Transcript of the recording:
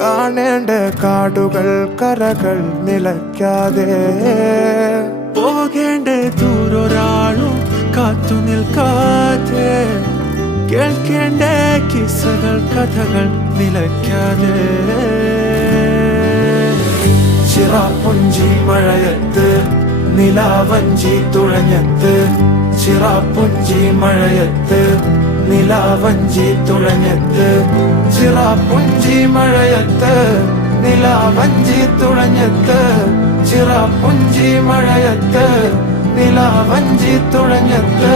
കാണേണ്ട കാടുകൾ കരകൾ നിലയ്ക്കാതെ പോകേണ്ട ദൂരൊരാളും കാത്തു നിൽക്കാതെ കേൾക്കേണ്ട കിസ്സകൾ കഥകൾ നിലയ്ക്കാതെ ചിറാപ്പുഞ്ചി മഴയത്ത് നിലാവഞ്ചി തുഴഞ്ഞത്ത് ചിറാപ്പുഞ്ചി മഴയത്ത് നിലാവഞ്ചി തുഴഞ്ഞത്ത് ചിറാപ്പുഞ്ചി മഴയത്ത് നിലാവഞ്ചി തുഴഞ്ഞത്ത് ചിറാപ്പുഞ്ചി മഴയത്ത് നിലാവഞ്ചി തുഴഞ്ഞത്ത്